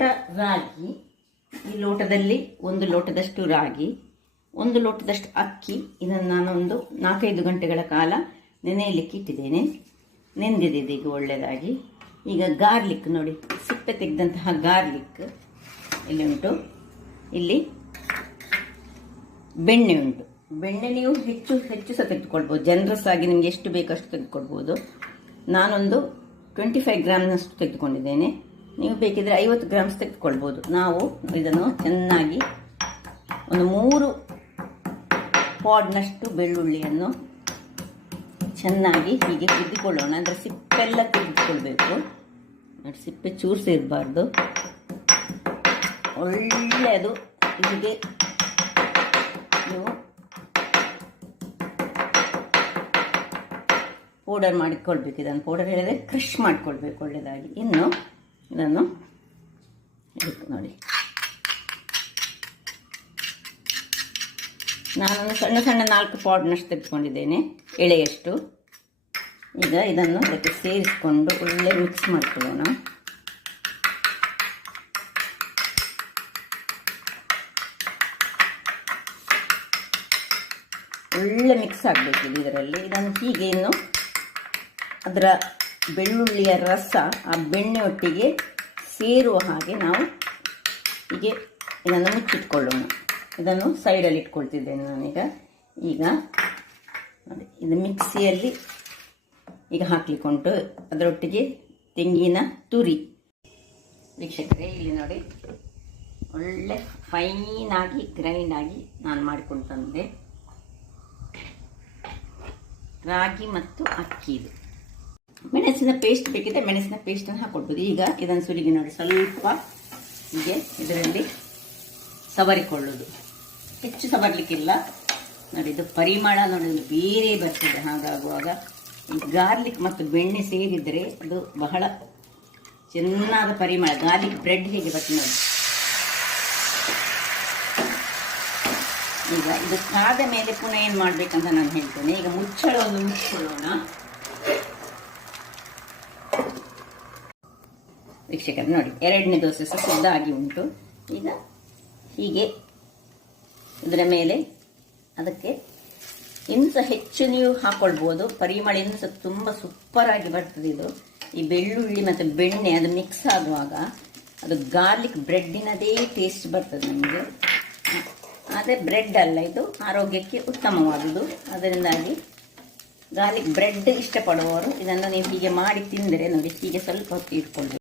ಲೋಟ ರಾಗಿ, ಈ ಲೋಟದಲ್ಲಿ 1 ಲೋಟದಷ್ಟು ರಾಗಿ, 1 ಲೋಟದಷ್ಟು ಅಕ್ಕಿ. ಇದನ್ನು ನಾನೊಂದು 4-5 ಗಂಟೆಗಳ ಕಾಲ ನೆನೆಯಲಿಕ್ಕೆ ಇಟ್ಟಿದ್ದೇನೆ. ನೆಂದಿದೆ ಈಗ ಒಳ್ಳೆಯದಾಗಿ. ಈಗ ಗಾರ್ಲಿಕ್ ನೋಡಿ, ಸಿಪ್ಪೆ ತೆಗೆದಂತಹ ಗಾರ್ಲಿಕ್ ಇಲ್ಲಿ ಉಂಟು. ಇಲ್ಲಿ ಬೆಣ್ಣೆ ಉಂಟು. ಬೆಣ್ಣೆ ನೀವು ಹೆಚ್ಚು ಸಹ ತೆಗೆದುಕೊಳ್ಬೋದು. ಜನರಸ್ ಆಗಿ ನಿಮಗೆ ಎಷ್ಟು ಬೇಕಷ್ಟು ತೆಗೆದುಕೊಳ್ಬೋದು. ನಾನೊಂದು 25 ಗ್ರಾಮ್ನಷ್ಟು ತೆಗೆದುಕೊಂಡಿದ್ದೇನೆ. ನೀವು ಬೇಕಿದ್ರೆ 50 ಗ್ರಾಮ್ಸ್ ತೆಗೆದುಕೊಳ್ಬೋದು. ನಾವು ಇದನ್ನು ಚೆನ್ನಾಗಿ ಒಂದು 3 ಪಾಡ್ನಷ್ಟು ಬೆಳ್ಳುಳ್ಳಿಯನ್ನು ಚೆನ್ನಾಗಿ ಹೀಗೆ ಕುದಿಕೊಳ್ಳೋಣ. ಅಂದರೆ ಸಿಪ್ಪೆಲ್ಲ ತೆಗೆದುಕೊಳ್ಬೇಕು. ನೋಡಿ, ಸಿಪ್ಪೆ ಚೂರು ಇರಬಾರ್ದು. ಒಳ್ಳೆಯದು. ಹೀಗೆ ನೀವು ಪೌಡರ್ ಮಾಡಿಕೊಳ್ಬೇಕು. ಇದನ್ನು ಪೌಡರ್ ಹೇಳಿದರೆ ಕ್ರಷ್ ಮಾಡಿಕೊಳ್ಬೇಕು ಒಳ್ಳೆಯದಾಗಿ. ಇನ್ನು ಇದನ್ನು ನೋಡಿ, ನಾನೊಂದು ಸಣ್ಣ 4 ಪಾಡ್ನಷ್ಟು ತೆಗೆದುಕೊಂಡಿದ್ದೇನೆ, ಎಳೆಯಷ್ಟು. ಈಗ ಇದನ್ನು ಅದಕ್ಕೆ ಸೇರಿಸಿಕೊಂಡು ಒಳ್ಳೆ ಮಿಕ್ಸ್ ಮಾಡ್ಕೊಳ್ಳೋಣ. ಒಳ್ಳೆ ಮಿಕ್ಸ್ ಆಗಬೇಕು ಇದರಲ್ಲಿ. ಇದನ್ನು ಹೀಗೆ ಇನ್ನು ಅದರ ಬೆಳ್ಳುಳ್ಳಿಯ ರಸ ಆ ಬೆಣ್ಣೆ ಒಟ್ಟಿಗೆ ಸೇರುವ ಹಾಗೆ ನಾವು ಹೀಗೆ ಇದನ್ನು ಮುಚ್ಚಿಟ್ಕೊಳ್ಳೋಣ. ಇದನ್ನು ಸೈಡಲ್ಲಿ ಇಟ್ಕೊಳ್ತಿದ್ದೇನೆ ನಾನೀಗ. ಈಗ ನೋಡಿ, ಇದು ಮಿಕ್ಸಿಯಲ್ಲಿ ಈಗ ಹಾಕಲಿಕ್ಕುಂಟು. ಅದರೊಟ್ಟಿಗೆ ತೆಂಗಿನ ತುರಿ. ವೀಕ್ಷಕರೇ, ಇಲ್ಲಿ ನೋಡಿ, ಒಳ್ಳೆ ಫೈನಾಗಿ ಗ್ರೈಂಡಾಗಿ ನಾನು ಮಾಡಿಕೊಂಡು ತಂದೆ. ರಾಗಿ ಮತ್ತು ಅಕ್ಕಿದು ಮೆಣಸಿನ ಪೇಸ್ಟ್ ಬೇಕಿದ್ರೆ ಮೆಣಸಿನ ಪೇಸ್ಟನ್ನು ಹಾಕೊಳ್ಬೋದು. ಈಗ ಇದನ್ನು ಸುಲಿಗೆ ನೋಡಿ, ಸ್ವಲ್ಪ ಹೀಗೆ ಇದರಲ್ಲಿ ಸವರಿಕೊಳ್ಳೋದು. ಹೆಚ್ಚು ಸವರಲಿಕ್ಕಿಲ್ಲ. ನೋಡಿ, ಇದು ಪರಿಮಳ ನೋಡಿ ಬೇರೆ ಬರ್ತದೆ. ಹಾಗಾಗುವಾಗ ಈ ಗಾರ್ಲಿಕ್ ಮತ್ತು ಬೆಣ್ಣೆ ಸೇರಿದರೆ ಅದು ಬಹಳ ಚೆನ್ನಾದ ಪರಿಮಳ. ಗಾರ್ಲಿಕ್ ಬ್ರೆಡ್ ಹೇಗೆ ಬರ್ತದೆ ನೋಡಿ. ಈಗ ಇದು ಕಾದ ಮೇಲೆ ಪುನಃ ಏನು ಮಾಡಬೇಕಂತ ನಾನು ಹೇಳ್ತೇನೆ. ಈಗ ಮುಚ್ಚಳವನ್ನು ಮುಚ್ಚಿಕೊಳ್ಳೋಣ. ವೀಕ್ಷಕರು ನೋಡಿ, 2ನೇ ದೋಸೆ ಸಹ ಸಿದ್ಧ ಆಗಿ ಉಂಟು. ಈಗ ಹೀಗೆ ಇದರ ಮೇಲೆ ಅದಕ್ಕೆ ಇನ್ನೂ ಸಹ ಹೆಚ್ಚು ನೀವು ಹಾಕ್ಕೊಳ್ಬೋದು. ಪರಿಮಳ ಇನ್ನೂ ಸಹ ತುಂಬ ಸೂಪರಾಗಿ ಬರ್ತದೆ. ಇದು ಈ ಬೆಳ್ಳುಳ್ಳಿ ಮತ್ತು ಬೆಣ್ಣೆ ಅದು ಮಿಕ್ಸ್ ಆಗುವಾಗ ಅದು ಗಾರ್ಲಿಕ್ ಬ್ರೆಡ್ಡಿನದೇ ಟೇಸ್ಟ್ ಬರ್ತದೆ ನಮಗೆ. ಆದರೆ ಬ್ರೆಡ್ ಅಲ್ಲ, ಇದು ಆರೋಗ್ಯಕ್ಕೆ ಉತ್ತಮವಾದುದು. ಅದರಿಂದಾಗಿ ಗಾರ್ಲಿಕ್ ಬ್ರೆಡ್ ಇಷ್ಟಪಡುವವರು ಇದನ್ನು ನೀವು ಹೀಗೆ ಮಾಡಿ ತಿಂದರೆ ನೋಡಿ, ಹೀಗೆ ಸ್ವಲ್ಪ ಹೊತ್ತು ಇಟ್ಕೊಳ್ಬೇಕು.